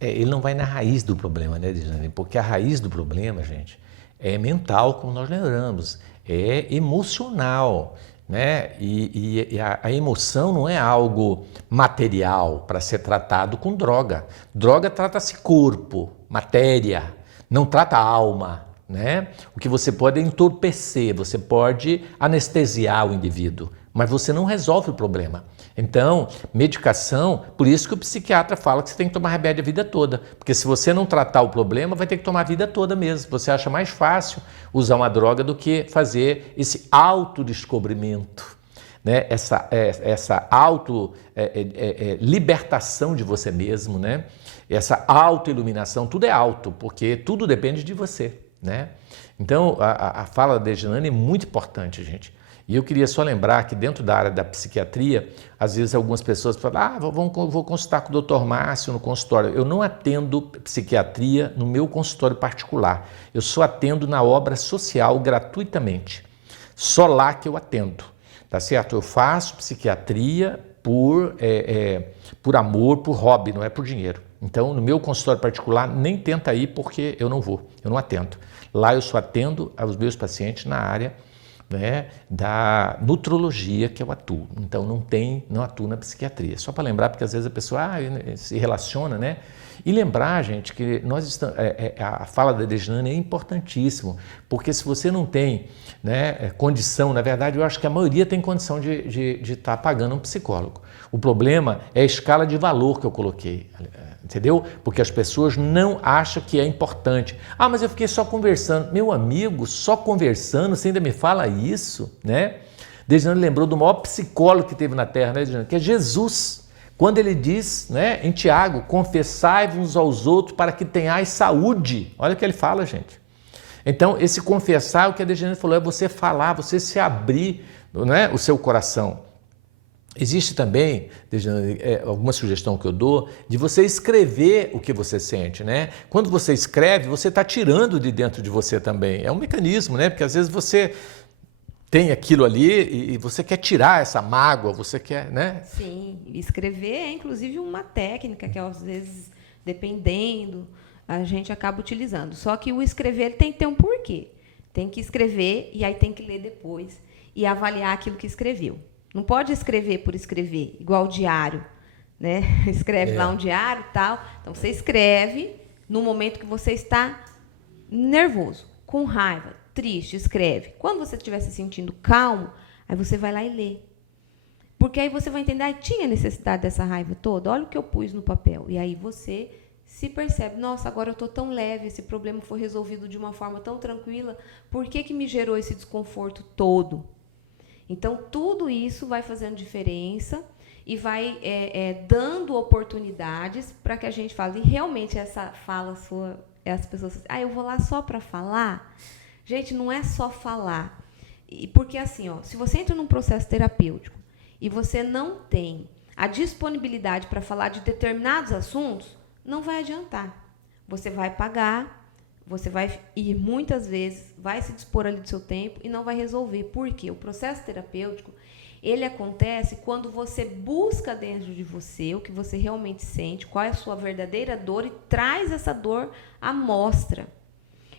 Ele não vai na raiz do problema, né, Dejane? Porque a raiz do problema, gente, é mental, como nós lembramos, é emocional. Né? E a emoção não é algo material para ser tratado com droga. Droga trata-se corpo, matéria, não trata a alma. Né? O que você pode é entorpecer, você pode anestesiar o indivíduo, mas você não resolve o problema. Então, medicação, por isso que o psiquiatra fala que você tem que tomar remédio a vida toda, porque se você não tratar o problema, vai ter que tomar a vida toda mesmo. Você acha mais fácil usar uma droga do que fazer esse autodescobrimento, né? Essa libertação de você mesmo, né? Essa autoiluminação, tudo é auto, porque tudo depende de você, né? Então, a fala da Dejane é muito importante, gente. E eu queria só lembrar que dentro da área da psiquiatria, às vezes algumas pessoas falam, vou consultar com o Dr. Márcio no consultório. Eu não atendo psiquiatria no meu consultório particular. Eu só atendo na obra social gratuitamente. Só lá que eu atendo, tá certo? Eu faço psiquiatria por amor, por hobby, não é por dinheiro. Então, no meu consultório particular, nem tenta ir porque eu não atendo. Lá eu só atendo aos meus pacientes na área, né, da nutrologia que eu atuo. Então, não atuo na psiquiatria. Só para lembrar, porque às vezes a pessoa se relaciona, né? E lembrar, gente, que a fala da Dejane é importantíssimo, porque se você não tem, né, condição, na verdade, eu acho que a maioria tem condição de estar pagando um psicólogo. O problema é a escala de valor que eu coloquei, entendeu? Porque as pessoas não acham que é importante. Mas eu fiquei só conversando. Meu amigo, só conversando, você ainda me fala isso, né? Dejane lembrou do maior psicólogo que teve na Terra, né, Dejane? Que é Jesus. Quando ele diz, né, em Tiago, confessai-vos uns aos outros para que tenhais saúde. Olha o que ele fala, gente. Então, esse confessar, o que a Dejane falou, é você falar, você se abrir, né, o seu coração. Existe também, alguma sugestão que eu dou, de você escrever o que você sente, né? Quando você escreve, você está tirando de dentro de você também. É um mecanismo, né? Porque às vezes você tem aquilo ali e você quer tirar essa mágoa, você quer, né? Sim, escrever é inclusive uma técnica que às vezes, dependendo, a gente acaba utilizando. Só que o escrever ele tem que ter um porquê. Tem que escrever e aí tem que ler depois e avaliar aquilo que escreveu. Não pode escrever por escrever, igual o diário, né? Escreve lá um diário e tal. Então, você escreve no momento que você está nervoso, com raiva, triste, escreve. Quando você estiver se sentindo calmo, aí você vai lá e lê. Porque aí você vai entender, tinha necessidade dessa raiva toda? Olha o que eu pus no papel. E aí você se percebe, nossa, agora eu estou tão leve, esse problema foi resolvido de uma forma tão tranquila, por que me gerou esse desconforto todo? Então, tudo isso vai fazendo diferença e vai dando oportunidades para que a gente fale. E realmente essa fala sua, as pessoas dizem, eu vou lá só para falar. Gente, não é só falar. Porque assim, se você entra num processo terapêutico e você não tem a disponibilidade para falar de determinados assuntos, não vai adiantar. Você vai pagar, você vai ir muitas vezes, vai se dispor ali do seu tempo e não vai resolver. Por quê? O processo terapêutico, ele acontece quando você busca dentro de você o que você realmente sente, qual é a sua verdadeira dor e traz essa dor à mostra.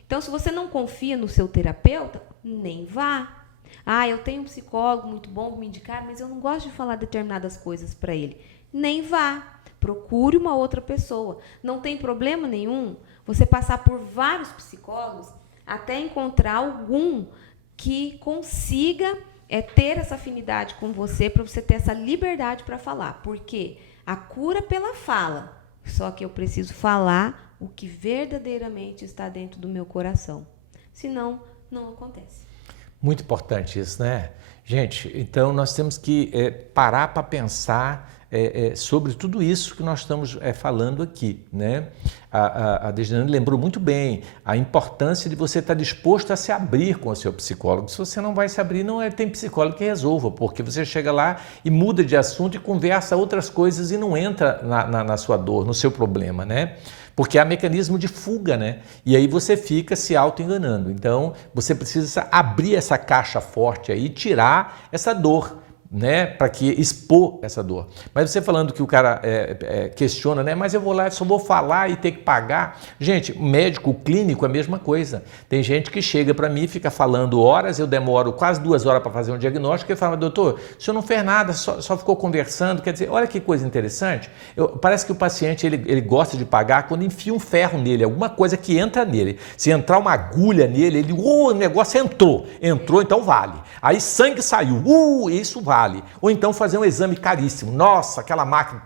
Então, se você não confia no seu terapeuta, nem vá. Eu tenho um psicólogo muito bom para me indicar, mas eu não gosto de falar determinadas coisas para ele. Nem vá. Procure uma outra pessoa. Não tem problema nenhum você passar por vários psicólogos até encontrar algum que consiga ter essa afinidade com você, para você ter essa liberdade para falar. Porque a cura pela fala. Só que eu preciso falar o que verdadeiramente está dentro do meu coração. Senão, não acontece. Muito importante isso, né? Gente, então nós temos que parar para pensar sobre tudo isso que nós estamos falando aqui, né? A Dejane lembrou muito bem a importância de você estar disposto a se abrir com o seu psicólogo. Se você não vai se abrir, não tem psicólogo que resolva, porque você chega lá e muda de assunto e conversa outras coisas e não entra na sua dor, no seu problema, né? Porque há mecanismo de fuga, né? E aí você fica se auto-enganando. Então, você precisa abrir essa caixa forte aí e tirar essa dor, né, para que expor essa dor. Mas você falando que o cara questiona, né, mas eu vou lá, só vou falar e ter que pagar. Gente, médico clínico é a mesma coisa. Tem gente que chega para mim e fica falando horas, eu demoro quase 2 horas para fazer um diagnóstico e fala, doutor, o senhor não fez nada, só ficou conversando. Quer dizer, olha que coisa interessante. Parece que o paciente ele gosta de pagar quando enfia um ferro nele, alguma coisa que entra nele. Se entrar uma agulha nele, o negócio entrou, então vale. Aí sangue saiu, isso vale. Ou então fazer um exame caríssimo. Nossa, aquela máquina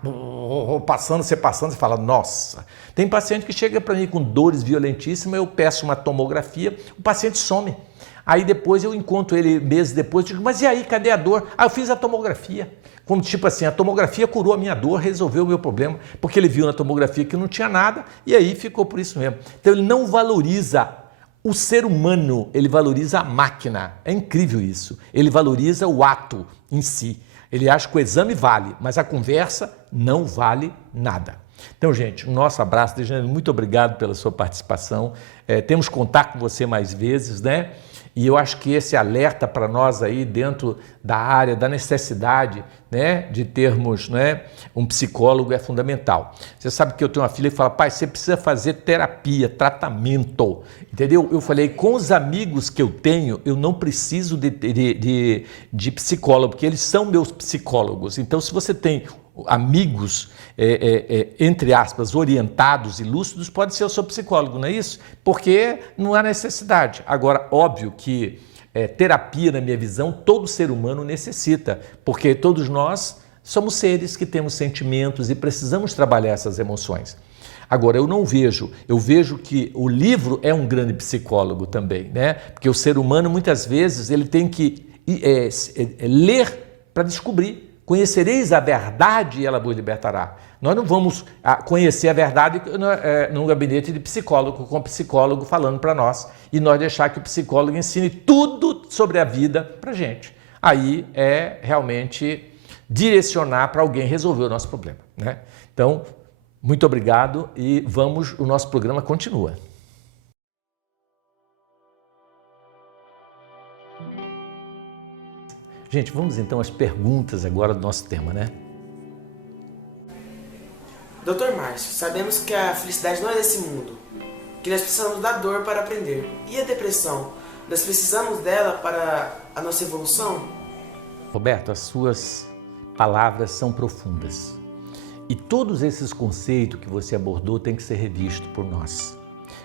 passando, você fala, nossa. Tem paciente que chega para mim com dores violentíssimas, eu peço uma tomografia, o paciente some. Aí depois eu encontro ele meses depois, digo, mas e aí, cadê a dor? Eu fiz a tomografia. Como tipo assim, a tomografia curou a minha dor, resolveu o meu problema, porque ele viu na tomografia que não tinha nada e aí ficou por isso mesmo. Então ele não valoriza o ser humano, ele valoriza a máquina. É incrível isso. Ele valoriza o ato em si. Ele acha que o exame vale, mas a conversa não vale nada. Então, gente, um nosso abraço. Dejane, muito obrigado pela sua participação. Temos contato com você mais vezes, né? E eu acho que esse alerta para nós aí dentro da área da necessidade, né, de termos, né, um psicólogo é fundamental. Você sabe que eu tenho uma filha que fala, pai, você precisa fazer terapia, tratamento, entendeu? Eu falei, com os amigos que eu tenho, eu não preciso de psicólogo, porque eles são meus psicólogos. Então, se você tem amigos, entre aspas, orientados e lúcidos, pode ser o seu psicólogo, não é isso? Porque não há necessidade. Agora, óbvio que terapia, na minha visão, todo ser humano necessita, porque todos nós somos seres que temos sentimentos e precisamos trabalhar essas emoções. Agora, eu vejo que o livro é um grande psicólogo também, né? Porque o ser humano, muitas vezes, ele tem que ler para descobrir. Conhecereis a verdade e ela vos libertará. Nós não vamos conhecer a verdade num gabinete de psicólogo, com o psicólogo falando para nós, e nós deixar que o psicólogo ensine tudo sobre a vida para a gente. Aí é realmente direcionar para alguém resolver o nosso problema, né? Então, muito obrigado e o nosso programa continua. Gente, vamos então às perguntas agora do nosso tema, né? Dr. Márcio, sabemos que a felicidade não é desse mundo, que nós precisamos da dor para aprender. E a depressão? Nós precisamos dela para a nossa evolução? Roberto, as suas palavras são profundas. E todos esses conceitos que você abordou têm que ser revistos por nós.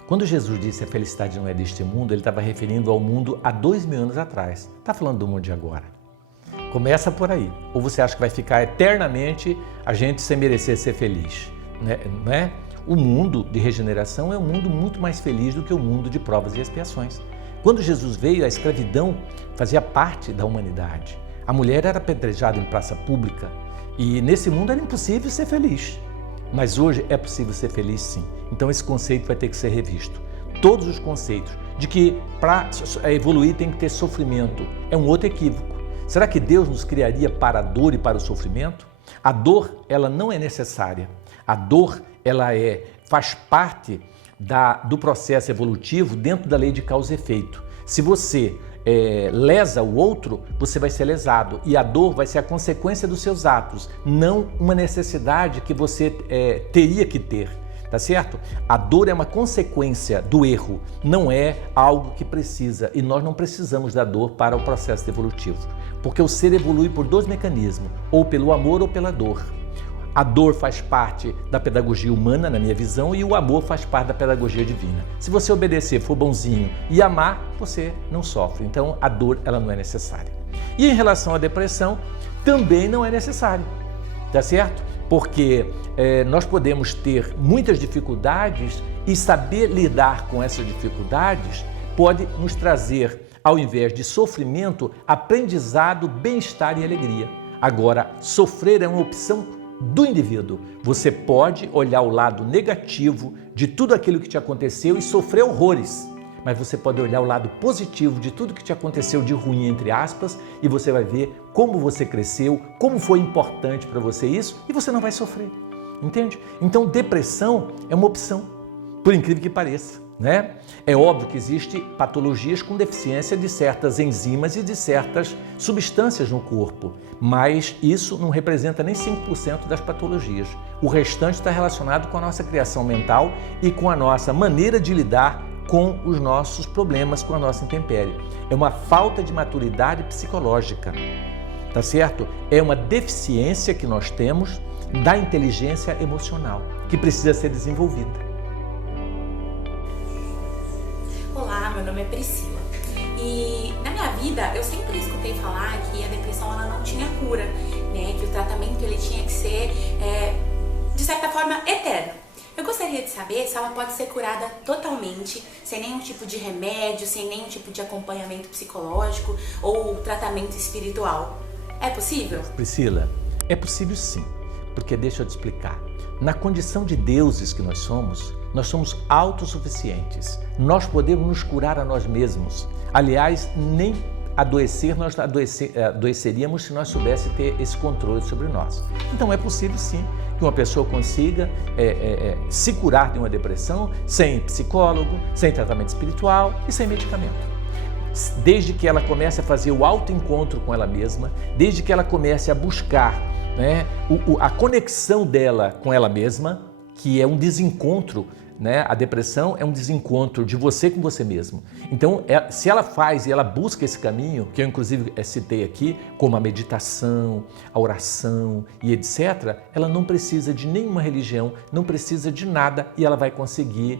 Quando Jesus disse a felicidade não é deste mundo, ele estava referindo ao mundo há 2000 anos atrás. Está falando do mundo de agora. Começa por aí. Ou você acha que vai ficar eternamente a gente sem merecer ser feliz, né? Não é? O mundo de regeneração é um mundo muito mais feliz do que o mundo de provas e expiações. Quando Jesus veio, a escravidão fazia parte da humanidade. A mulher era apedrejada em praça pública e nesse mundo era impossível ser feliz. Mas hoje é possível ser feliz, sim. Então esse conceito vai ter que ser revisto. Todos os conceitos de que para evoluir tem que ter sofrimento é um outro equívoco. Será que Deus nos criaria para a dor e para o sofrimento? A dor, ela não é necessária. A dor, ela faz parte do processo evolutivo dentro da lei de causa e efeito. Se você lesa o outro, você vai ser lesado. E a dor vai ser a consequência dos seus atos, não uma necessidade que você teria que ter. Tá certo? A dor é uma consequência do erro, não é algo que precisa. E nós não precisamos da dor para o processo evolutivo. Porque o ser evolui por dois mecanismos, ou pelo amor ou pela dor. A dor faz parte da pedagogia humana, na minha visão, e o amor faz parte da pedagogia divina. Se você obedecer, for bonzinho e amar, você não sofre. Então, a dor, ela não é necessária. E em relação à depressão, também não é necessário, tá certo? Porque nós podemos ter muitas dificuldades e saber lidar com essas dificuldades pode nos trazer, ao invés de sofrimento, aprendizado, bem-estar e alegria. Agora, sofrer é uma opção do indivíduo. Você pode olhar o lado negativo de tudo aquilo que te aconteceu e sofrer horrores, mas você pode olhar o lado positivo de tudo que te aconteceu de ruim, entre aspas, e você vai ver como você cresceu, como foi importante para você isso, e você não vai sofrer, entende? Então, depressão é uma opção, por incrível que pareça, né? É óbvio que existem patologias com deficiência de certas enzimas e de certas substâncias no corpo, mas isso não representa nem 5% das patologias. O restante está relacionado com a nossa criação mental e com a nossa maneira de lidar com os nossos problemas, com a nossa intempérie. É uma falta de maturidade psicológica, tá certo? É uma deficiência que nós temos da inteligência emocional, que precisa ser desenvolvida. Olá, meu nome é Priscila e na minha vida eu sempre escutei falar que a depressão ela não tinha cura, né? Que o tratamento ele tinha que ser, de certa forma, eterno. Eu gostaria de saber se ela pode ser curada totalmente, sem nenhum tipo de remédio, sem nenhum tipo de acompanhamento psicológico ou tratamento espiritual. É possível? Priscila, é possível sim, porque deixa eu te explicar. Na condição de deuses que nós somos autossuficientes. Nós podemos nos curar a nós mesmos. Aliás, nem adoecer, nós adoeceríamos se nós soubéssemos ter esse controle sobre nós. Então é possível sim que uma pessoa consiga se curar de uma depressão sem psicólogo, sem tratamento espiritual e sem medicamento. Desde que ela comece a fazer o autoencontro com ela mesma, desde que ela comece a buscar, né, a conexão dela com ela mesma, que é um desencontro, né? A depressão é um desencontro de você com você mesmo. Então, se ela faz e ela busca esse caminho, que eu inclusive citei aqui, como a meditação, a oração e etc., ela não precisa de nenhuma religião, não precisa de nada e ela vai conseguir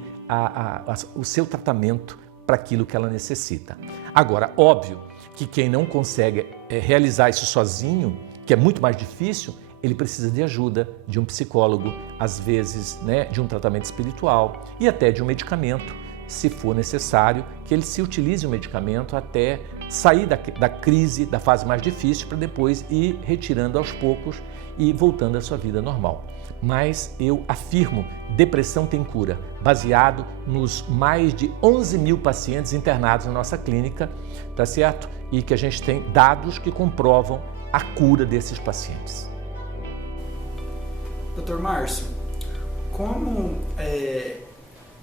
o seu tratamento para aquilo que ela necessita. Agora, óbvio que quem não consegue realizar isso sozinho, que é muito mais difícil, ele precisa de ajuda de um psicólogo, às vezes, né, de um tratamento espiritual e até de um medicamento, se for necessário, que ele se utilize o medicamento até sair da crise, da fase mais difícil, para depois ir retirando aos poucos e voltando à sua vida normal. Mas eu afirmo, depressão tem cura, baseado nos mais de 11 mil pacientes internados na nossa clínica, tá certo? E que a gente tem dados que comprovam a cura desses pacientes. Dr. Márcio, como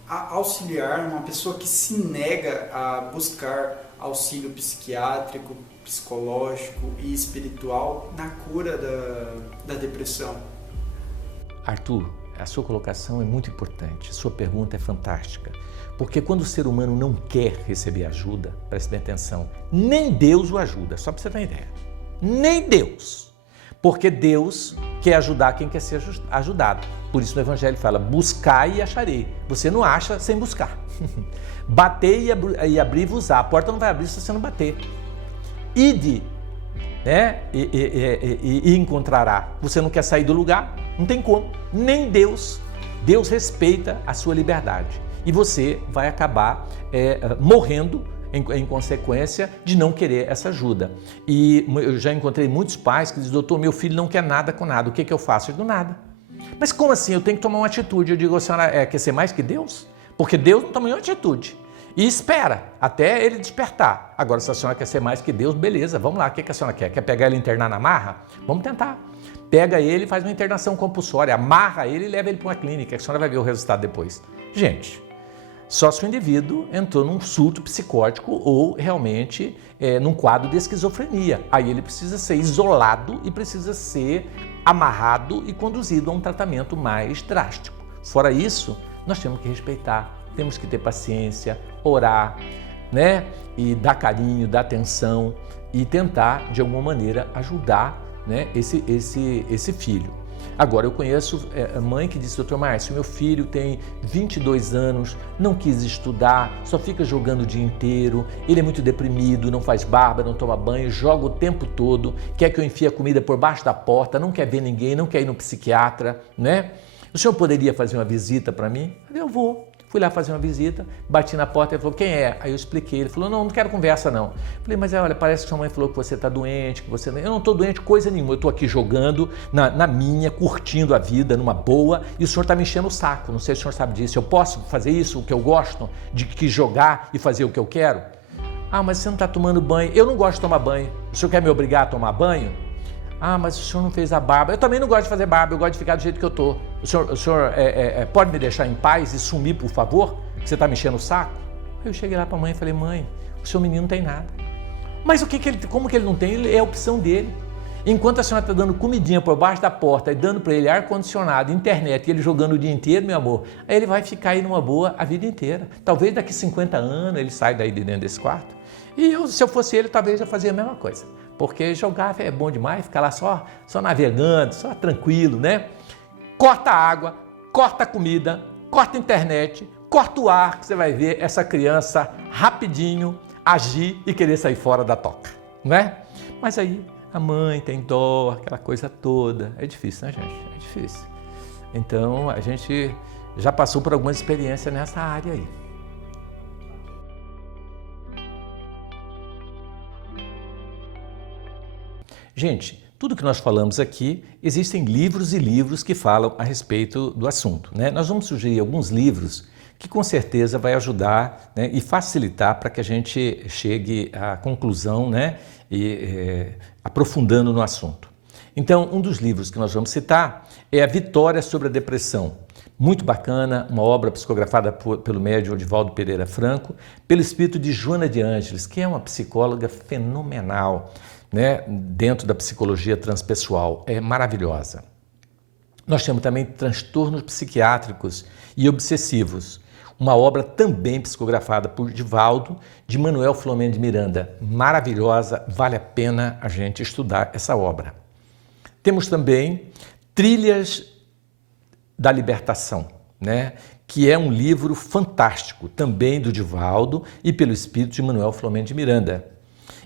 auxiliar uma pessoa que se nega a buscar auxílio psiquiátrico, psicológico e espiritual na cura da depressão? Arthur, a sua colocação é muito importante, a sua pergunta é fantástica, porque quando o ser humano não quer receber ajuda, preste bem atenção, nem Deus o ajuda, só para você ter uma ideia, nem Deus. Porque Deus quer ajudar quem quer ser ajudado. Por isso no Evangelho fala, buscai e acharei. Você não acha sem buscar. Batei e abri-vos-á. A porta não vai abrir se você não bater. Ide né? E encontrará. Você não quer sair do lugar? Não tem como. Nem Deus. Deus respeita a sua liberdade. E você vai acabar morrendo em consequência de não querer essa ajuda. E eu já encontrei muitos pais que dizem, doutor, meu filho não quer nada com nada. O que eu faço? Eu digo, nada. Mas como assim? Eu tenho que tomar uma atitude. Eu digo, a senhora quer ser mais que Deus? Porque Deus não toma nenhuma atitude. E espera até ele despertar. Agora, se a senhora quer ser mais que Deus, beleza, vamos lá. O que a senhora quer? Quer pegar ele e internar na marra? Vamos tentar. Pega ele e faz uma internação compulsória, amarra ele e leva ele para uma clínica. A senhora vai ver o resultado depois. Gente, só se o indivíduo entrou num surto psicótico ou realmente num quadro de esquizofrenia. Aí ele precisa ser isolado e precisa ser amarrado e conduzido a um tratamento mais drástico. Fora isso, nós temos que respeitar, temos que ter paciência, orar, né? E dar carinho, dar atenção e tentar, de alguma maneira, ajudar, né, esse filho. Agora, eu conheço a mãe que disse, doutor Márcio, meu filho tem 22 anos, não quis estudar, só fica jogando o dia inteiro, ele é muito deprimido, não faz barba, não toma banho, joga o tempo todo, quer que eu enfie a comida por baixo da porta, não quer ver ninguém, não quer ir no psiquiatra, né? O senhor poderia fazer uma visita para mim? Eu vou. Fui lá fazer uma visita, bati na porta e ele falou, quem é? Aí eu expliquei, ele falou, não quero conversa não. Falei, mas olha, parece que sua mãe falou que você está doente, que você... Eu não estou doente coisa nenhuma, eu estou aqui jogando na minha, curtindo a vida numa boa e o senhor está me enchendo o saco, não sei se o senhor sabe disso, eu posso fazer isso, o que eu gosto, de que jogar e fazer o que eu quero? Ah, mas você não está tomando banho, eu não gosto de tomar banho, o senhor quer me obrigar a tomar banho? Ah, mas o senhor não fez a barba. Eu também não gosto de fazer barba, eu gosto de ficar do jeito que eu tô. O senhor pode me deixar em paz e sumir, por favor? Que você está me enchendo o saco? Aí eu cheguei lá para a mãe e falei, mãe, o seu menino não tem nada. Mas como que ele não tem? É a opção dele. Enquanto a senhora está dando comidinha por baixo da porta e dando para ele ar-condicionado, internet, e ele jogando o dia inteiro, meu amor, aí ele vai ficar aí numa boa a vida inteira. Talvez daqui 50 anos ele saia daí de dentro desse quarto. E se eu fosse ele, talvez eu fazia a mesma coisa. Porque jogar é bom demais, ficar lá só navegando, só tranquilo, né? Corta a água, corta a comida, corta a internet, corta o ar, que você vai ver essa criança rapidinho agir e querer sair fora da toca, não é? Mas aí a mãe tem dó, aquela coisa toda. É difícil, né, gente? É difícil. Então, a gente já passou por algumas experiências nessa área aí. Gente, tudo que nós falamos aqui, existem livros e livros que falam a respeito do assunto, né? Nós vamos sugerir alguns livros que com certeza vai ajudar, né, e facilitar para que a gente chegue à conclusão, né, e aprofundando no assunto. Então, um dos livros que nós vamos citar é A Vitória sobre a Depressão. Muito bacana, uma obra psicografada pelo médium Odivaldo Pereira Franco, pelo espírito de Joana de Ângeles, que é uma psicóloga fenomenal, né, dentro da psicologia transpessoal, é maravilhosa. Nós temos também transtornos psiquiátricos e obsessivos, uma obra também psicografada por Divaldo, de Manuel Filomeno de Miranda, maravilhosa, vale a pena a gente estudar essa obra. Temos também Trilhas da Libertação, né, que é um livro fantástico, também do Divaldo e pelo espírito de Manuel Filomeno de Miranda.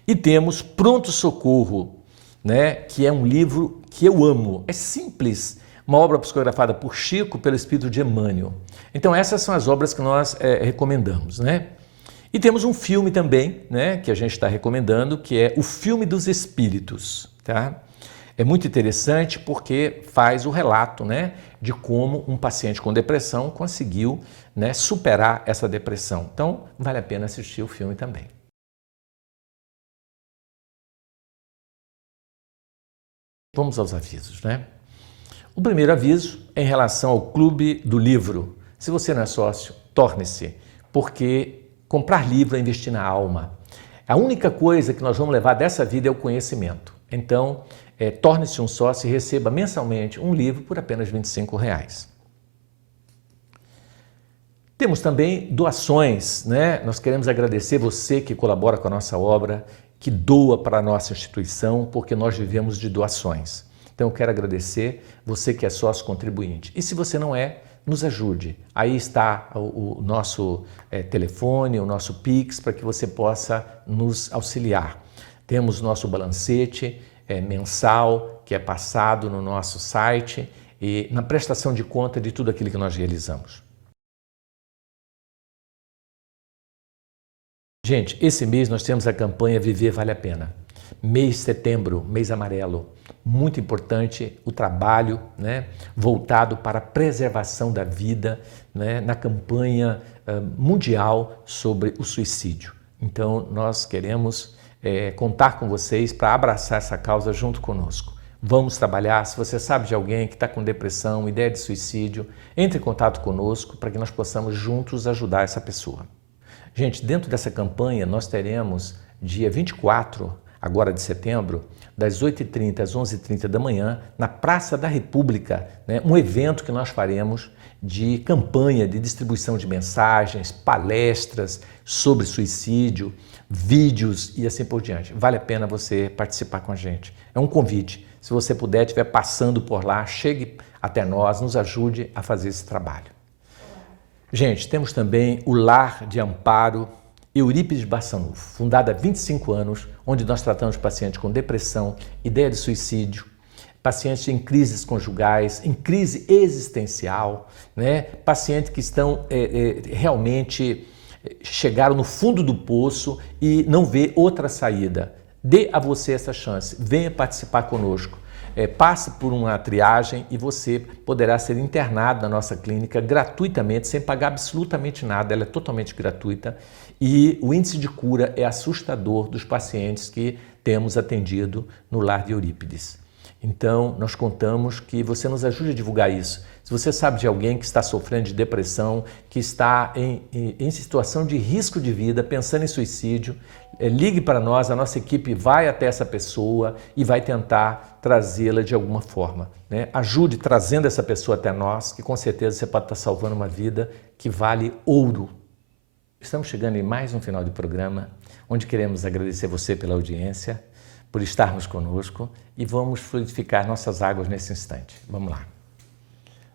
E temos Pronto Socorro, né, que é um livro que eu amo. É simples, uma obra psicografada por Chico pelo espírito de Emmanuel. Então essas são as obras que nós recomendamos, né? E temos um filme também, né, que a gente está recomendando, que é O Filme dos Espíritos, tá? É muito interessante porque faz o relato, né, de como um paciente com depressão conseguiu, né, superar essa depressão. Então vale a pena assistir o filme também. Vamos aos avisos, né? O primeiro aviso é em relação ao Clube do Livro. Se você não é sócio, torne-se, porque comprar livro é investir na alma. A única coisa que nós vamos levar dessa vida é o conhecimento. Então, torne-se um sócio e receba mensalmente um livro por apenas R$ 25,00. Temos também doações, né? Nós queremos agradecer você que colabora com a nossa obra, que doa para a nossa instituição, porque nós vivemos de doações. Então eu quero agradecer você que é sócio contribuinte. E se você não é, nos ajude. Aí está o nosso telefone, o nosso Pix, para que você possa nos auxiliar. Temos nosso balancete mensal, que é passado no nosso site e na prestação de conta de tudo aquilo que nós realizamos. Gente, esse mês nós temos a campanha Viver Vale a Pena. Mês de setembro, mês amarelo. Muito importante o trabalho, né, voltado para a preservação da vida, né, na campanha mundial sobre o suicídio. Então, nós queremos contar com vocês para abraçar essa causa junto conosco. Vamos trabalhar. Se você sabe de alguém que está com depressão, ideia de suicídio, entre em contato conosco para que nós possamos juntos ajudar essa pessoa. Gente, dentro dessa campanha nós teremos dia 24, agora de setembro, das 8h30 às 11h30 da manhã, na Praça da República, né, um evento que nós faremos de campanha de distribuição de mensagens, palestras sobre suicídio, vídeos e assim por diante. Vale a pena você participar com a gente. É um convite. Se você puder, estiver passando por lá, chegue até nós, nos ajude a fazer esse trabalho. Gente, temos também o Lar de Amparo Eurípides Barçanufo, fundado há 25 anos, onde nós tratamos pacientes com depressão, ideia de suicídio, pacientes em crises conjugais, em crise existencial, né? Pacientes que estão realmente chegaram no fundo do poço e não vê outra saída. Dê a você essa chance, venha participar conosco. Passe por uma triagem e você poderá ser internado na nossa clínica gratuitamente, sem pagar absolutamente nada, ela é totalmente gratuita e o índice de cura é assustador dos pacientes que temos atendido no Lar de Eurípides. Então, nós contamos que você nos ajude a divulgar isso. Se você sabe de alguém que está sofrendo de depressão, que está em situação de risco de vida, pensando em suicídio, ligue para nós, a nossa equipe vai até essa pessoa e vai tentar trazê-la de alguma forma, né? Ajude trazendo essa pessoa até nós, que com certeza você pode estar salvando uma vida que vale ouro. Estamos chegando em mais um final de programa, onde queremos agradecer você pela audiência, por estarmos conosco e vamos fluidificar nossas águas nesse instante. Vamos lá.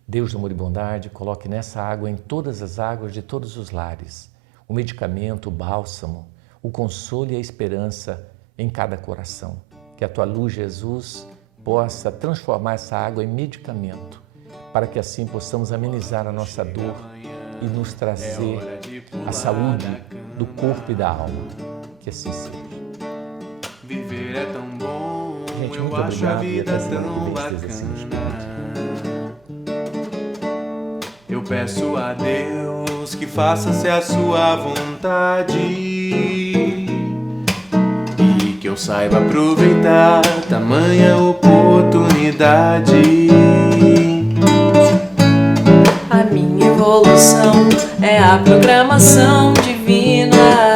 Deus do amor e bondade, coloque nessa água, em todas as águas de todos os lares, o medicamento, o bálsamo, o consolo e a esperança em cada coração. Que a tua luz, Jesus, possa transformar essa água em medicamento, para que assim possamos amenizar a nossa dor e nos trazer a saúde do corpo e da alma. Que assim seja. Viver é tão bom, Gente, eu muito acho a obrigado e vida até semana que tão vem, se Deus assim nos bacana. Eu peço a Deus que faça-se a sua vontade e que eu saiba aproveitar tamanha oportunidade. A minha evolução é a programação divina.